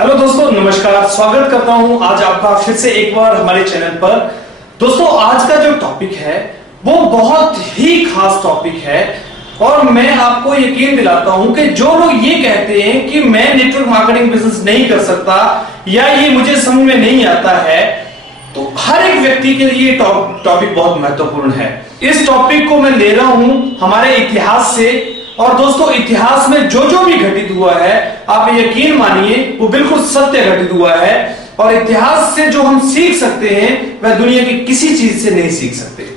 Hello दोस्तों, नमस्कार। स्वागत करता हूं आज आपका फिर से एक बार हमारे चैनल पर। दोस्तों, आज का जो टॉपिक है वो बहुत ही खास टॉपिक है और मैं आपको यकीन दिलाता हूं कि जो लोग ये कहते हैं कि मैं नेटवर्क मार्केटिंग बिजनेस नहीं कर सकता या ये मुझे समझ में नहीं आता है, तो हर एक व्यक्ति के लिए टॉपिक बहुत महत्वपूर्ण है। इस टॉपिक को मैं ले रहा हूं हमारे इतिहास से, और दोस्तों इतिहास में जो भी घटित हुआ है आप यकीन मानिए वो बिल्कुल सत्य घटित हुआ है। और इतिहास से जो हम सीख सकते हैं वह दुनिया की किसी चीज से नहीं सीख सकते।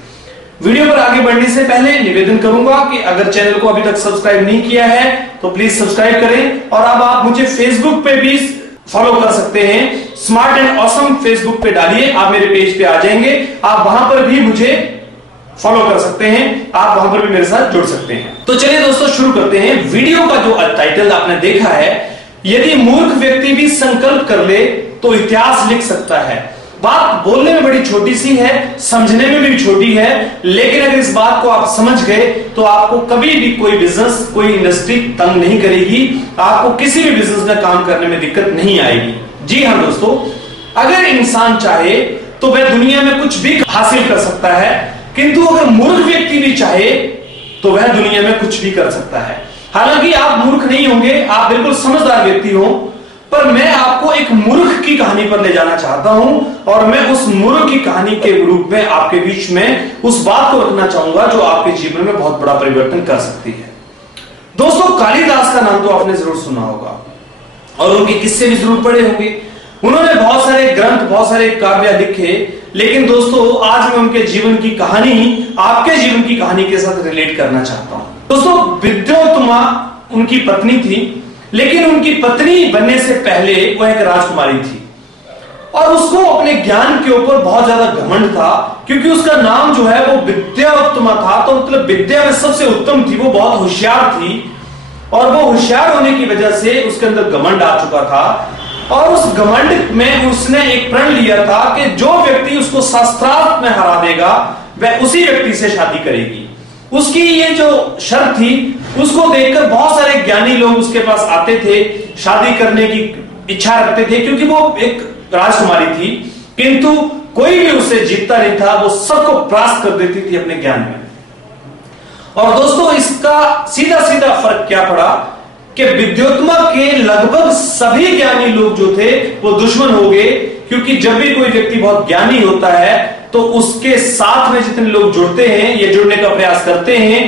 वीडियो पर आगे बढ़ने से पहले निवेदन करूंगा कि अगर चैनल को अभी तक सब्सक्राइब नहीं किया है तो प्लीज सब्सक्राइब करें। और अब आप मुझे फेसबुक पे भी फॉलो कर सकते हैं। स्मार्ट एंड ऑसम फेसबुक पे डालिए, आप मेरे पेज पे आ जाएंगे। आप वहां पर भी मुझे फॉलो कर सकते हैं, आप वहां पर भी मेरे साथ जुड़ सकते हैं। तो चलिए दोस्तों शुरू करते हैं। वीडियो का जो टाइटल आपने देखा है, यदि मूर्ख व्यक्ति भी संकल्प कर ले तो इतिहास लिख सकता है। बात बोलने में बड़ी छोटी सी है, समझने में भी छोटी है, लेकिन अगर इस बात को आप समझ गए तो आपको कभी भी कोई बिजनेस, कोई इंडस्ट्री तंग नहीं करेगी, आपको किसी भी बिजनेस में काम करने में दिक्कत नहीं आएगी। जी हाँ दोस्तों, अगर इंसान चाहे तो वह दुनिया में कुछ भी हासिल कर सकता है, किंतु अगर मूर्ख व्यक्ति भी चाहे तो वह दुनिया में कुछ भी कर सकता है। हालांकि आप मूर्ख नहीं होंगे, आप बिल्कुल समझदार व्यक्ति हो, पर मैं आपको एक मूर्ख की कहानी पर ले जाना चाहता हूं और मैं उस मूर्ख की कहानी के रूप में आपके बीच में उस बात को रखना चाहूंगा जो आपके जीवन में बहुत बड़ा परिवर्तन कर सकती है। दोस्तों, कालिदास का नाम तो आपने जरूर सुना होगा और उनके किस्से भी जरूर पढ़े होंगे। उन्होंने बहुत सारे ग्रंथ, बहुत सारे काव्य लिखे, लेकिन दोस्तों आज मैं उनके जीवन की कहानी आपके जीवन की कहानी के साथ रिलेट करना चाहता हूं। दोस्तों, विद्योत्तमा उनकी पत्नी थी, लेकिन उनकी पत्नी बनने से पहले वह एक राजकुमारी थी और उसको अपने ज्ञान के ऊपर बहुत ज्यादा घमंड था, क्योंकि उसका नाम जो है वो विद्योत्तमा था। तो मतलब विद्या में सबसे उत्तम थी, वो बहुत होशियार थी और वो होशियार होने की वजह से उसके अंदर घमंड आ चुका था। और उस घमंड में उसने एक प्रण लिया था कि जो व्यक्ति उसको शास्त्रार्थ में हरा देगा वह उसी व्यक्ति से शादी करेगी। उसकी ये जो शर्त थी, उसको देखकर बहुत सारे ज्ञानी लोग उसके पास आते थे, शादी करने की इच्छा रखते थे, क्योंकि वो एक राजकुमारी थी, किंतु कोई भी उससे जीतता नहीं था। वो सबको परास्त कर देती थी अपने ज्ञान में। और दोस्तों, इसका सीधा सीधा फर्क क्या पड़ा कि विद्योत्तमा के लगभग सभी ज्ञानी लोग जो थे वो दुश्मन हो गए, क्योंकि जब भी कोई व्यक्ति बहुत ज्ञानी होता है तो उसके साथ में जितने लोग जुड़ते हैं या जुड़ने का प्रयास करते हैं,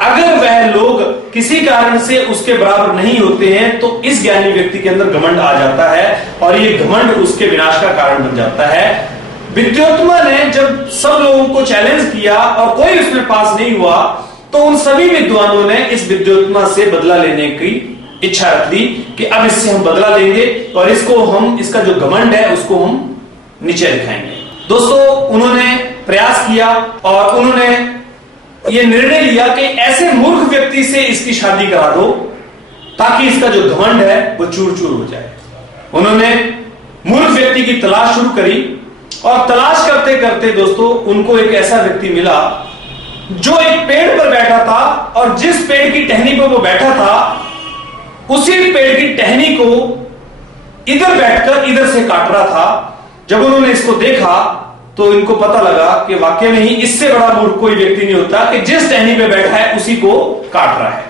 अगर वह लोग किसी कारण से उसके बराबर नहीं होते हैं तो इस ज्ञानी व्यक्ति के अंदर घमंड आ जाता है और ये घमंड उसके विनाश का कारण बन जाता है। विद्योत्तमा ने जब सब लोगों को चैलेंज किया और कोई उसमें पास नहीं हुआ, तो उन सभी विद्वानों ने इस विद्योत्तमा से बदला लेने की इच्छा रख ली कि अब इससे हम बदला लेंगे और इसको हम, इसका जो घमंड है उसको हम नीचे दिखाएंगे। दोस्तों, उन्होंने प्रयास किया और उन्होंने ये निर्णय लिया कि ऐसे मूर्ख व्यक्ति से इसकी शादी करा दो ताकि इसका जो घमंड है वो चूर चूर हो जाए। उन्होंने मूर्ख व्यक्ति की तलाश शुरू करी और तलाश करते करते दोस्तों उनको एक ऐसा व्यक्ति मिला जो एक पेड़ पर बैठा था, और जिस पेड़ की टहनी पर वो बैठा था उसी पेड़ की टहनी को इधर बैठकर इधर से काट रहा था। जब उन्होंने इसको देखा तो इनको पता लगा कि वाकई में ही इससे बड़ा मूर्ख कोई व्यक्ति नहीं होता कि जिस टहनी पे बैठा है उसी को काट रहा है।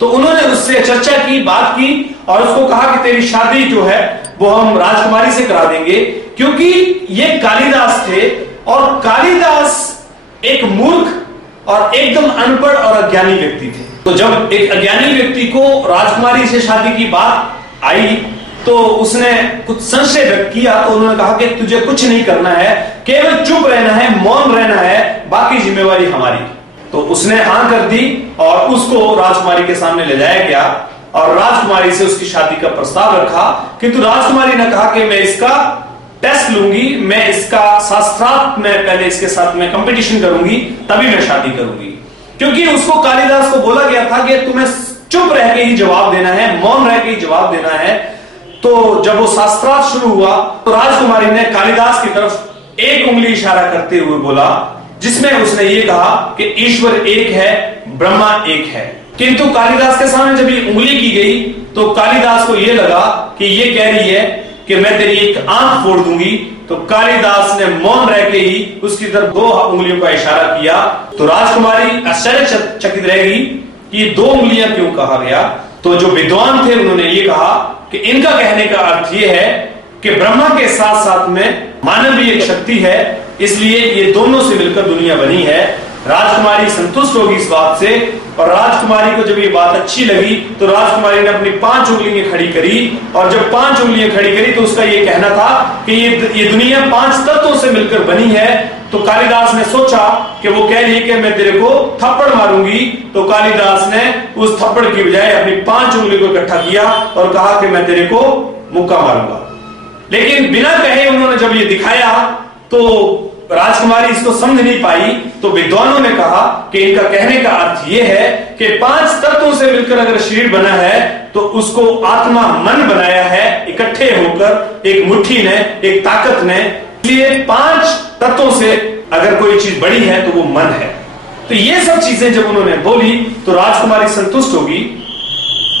तो उन्होंने उससे चर्चा की, बात की और उसको कहा कि तेरी शादी जो है वो हम राजकुमारी से करा देंगे, क्योंकि ये कालिदास थे और कालिदास एक मूर्ख और एकदम अनपढ़ और अज्ञानी व्यक्ति थे। तो जब एक अज्ञानी व्यक्ति को राजकुमारी से शादी की बात आई तो उसने कुछ संशय व्यक्त किया। तो उन्होंने कहा कि तुझे कुछ नहीं करना है, केवल चुप रहना है, मौन रहना है, बाकी जिम्मेवारी हमारी। तो उसने हाँ कर दी और उसको राजकुमारी के सामने ले जाया गया और राजकुमारी से उसकी शादी का प्रस्ताव रखा। किंतु राजकुमारी ने कहा कि मैं इसका टेस्ट लूंगी, मैं इसका शास्त्रार्थ में पहले इसके साथ में कंपटीशन करूंगी, तभी मैं शादी करूंगी। क्योंकि उसको कालिदास को बोला गया था कि तुम्हें चुप रह के ही जवाब देना है, मौन रह के ही जवाब देना है। तो जब वो शास्त्रार्थ शुरू हुआ तो राजकुमारी ने कालिदास की तरफ एक उंगली इशारा करते हुए बोला, जिसमें उसने ये कहा कि ईश्वर एक है, ब्रह्मा एक है। किंतु कालिदास के सामने जब ये उंगली की गई तो कालिदास को ये लगा कि ये कह रही है कि मैं तेरी एक आंख फोड़ दूंगी, तो कालिदास ने मौन रह के ही उसकी तरफ 2 उंगलियों का इशारा किया। तो राजकुमारी आश्चर्यचकित रहेगी कि 2 उंगलियां क्यों कहा गया। तो जो विद्वान थे उन्होंने ये कहा कि इनका कहने का अर्थ ये है कि ब्रह्मा के साथ साथ में मानव भी एक शक्ति है, इसलिए ये दोनों से मिलकर दुनिया बनी है। राजकुमारी संतुष्ट होगी इस बात से, और राजकुमारी को जब ये बात अच्छी लगी तो राजकुमारी ने अपनी 5 उंगलियां खड़ी करी, और जब 5 उंगलियां खड़ी करी तो उसका ये कहना था कि ये दुनिया 5 तत्वों से मिलकर बनी है। तो कालिदास ने सोचा कि वो कह रही है कि मैं तेरे को थप्पड़ मारूंगी, तो कालिदास ने उस थप्पड़ की बजाय अपनी 5 उंगलियों को इकट्ठा किया और कहा कि मैं तेरे को मुक्का मारूंगा। लेकिन बिना कहे उन्होंने जब ये दिखाया तो राजकुमारी इसको समझ नहीं पाई। तो विद्वानों ने कहा कि इनका कहने का अर्थ यह है कि 5 तत्वों से मिलकर अगर शरीर बना है तो उसको आत्मा मन बनाया है, इकट्ठे होकर एक मुट्ठी ने, एक ताकत ने। इसलिए 5 तत्वों से अगर कोई चीज बड़ी है तो वो मन है। तो ये सब चीजें जब उन्होंने बोली तो राजकुमारी संतुष्ट होगी,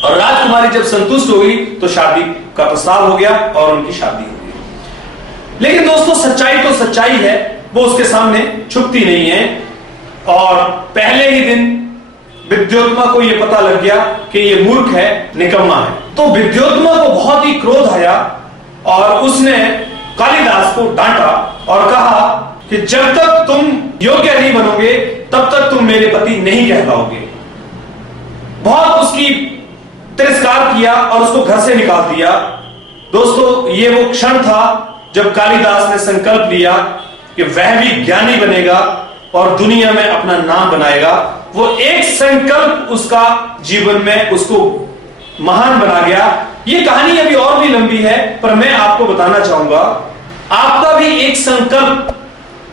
और राजकुमारी जब संतुष्ट होगी तो शादी का प्रस्ताव हो गया और उनकी शादी हो गई। लेकिन दोस्तों सच्चाई तो सच्चाई है, वो उसके सामने छुपती नहीं है। और पहले ही दिन विद्योत्मा को यह पता लग गया कि ये मूर्ख है, निकम्मा है। तो विद्योत्मा को बहुत ही क्रोध आया और उसने कालिदास को डांटा और कहा कि जब तक तुम योग्य नहीं बनोगे तब तक तुम मेरे पति नहीं कहलाओगे। बहुत उसकी तिरस्कार किया और उसको घर से निकाल दिया। दोस्तों ये वो क्षण था जब कालिदास ने संकल्प लिया कि वह भी ज्ञानी बनेगा और दुनिया में अपना नाम बनाएगा। वो एक संकल्प उसका जीवन में उसको महान बना गया। ये कहानी अभी और भी लंबी है, पर मैं आपको बताना चाहूंगा आपका भी एक संकल्प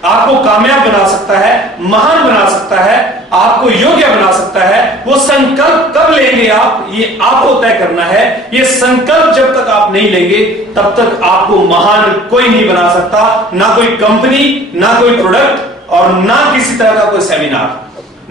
आपको कामयाब बना सकता है, महान बना सकता है, आपको योग्य बना सकता है। वो संकल्प कब लेंगे आप, ये आपको तय करना है। ये संकल्प जब तक आप नहीं लेंगे तब तक आपको महान कोई नहीं बना सकता। ना कोई कंपनी, ना कोई प्रोडक्ट, और ना किसी तरह का कोई सेमिनार,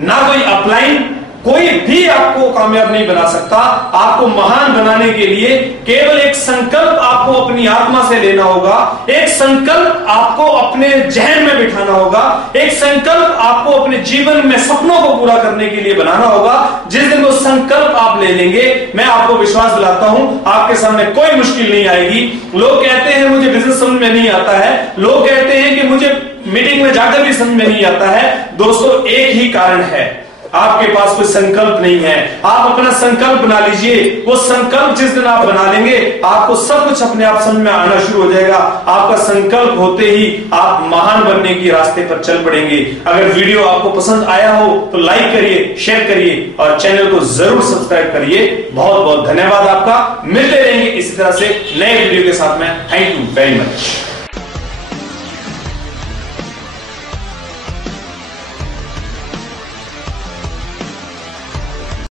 ना कोई अपलाइन, कोई भी आपको कामयाब नहीं बना सकता। आपको महान बनाने के लिए केवल एक संकल्प आपको अपनी आत्मा से लेना होगा, एक संकल्प आपको अपने जहन में बिठाना होगा, एक संकल्प आपको अपने जीवन में सपनों को पूरा करने के लिए बनाना होगा। जिस दिन वो संकल्प आप ले लेंगे, मैं आपको विश्वास दिलाता हूं आपके सामने कोई मुश्किल नहीं आएगी। लोग कहते हैं मुझे बिजनेस समझ में नहीं आता है, लोग कहते हैं कि मुझे मीटिंग में जाकर भी समझ में नहीं आता है। दोस्तों एक ही कारण है, आपके पास कोई संकल्प नहीं है। आप अपना संकल्प बना लीजिए। वो संकल्प जिस दिन आप बना लेंगे आपको सब कुछ अपने आप समझ में आना शुरू हो जाएगा। आपका संकल्प होते ही आप महान बनने की रास्ते पर चल पड़ेंगे। अगर वीडियो आपको पसंद आया हो तो लाइक करिए, शेयर करिए और चैनल को जरूर सब्सक्राइब करिए। बहुत बहुत धन्यवाद आपका। मिलते रहेंगे इसी तरह से नए वीडियो के साथ में। Thank you very much.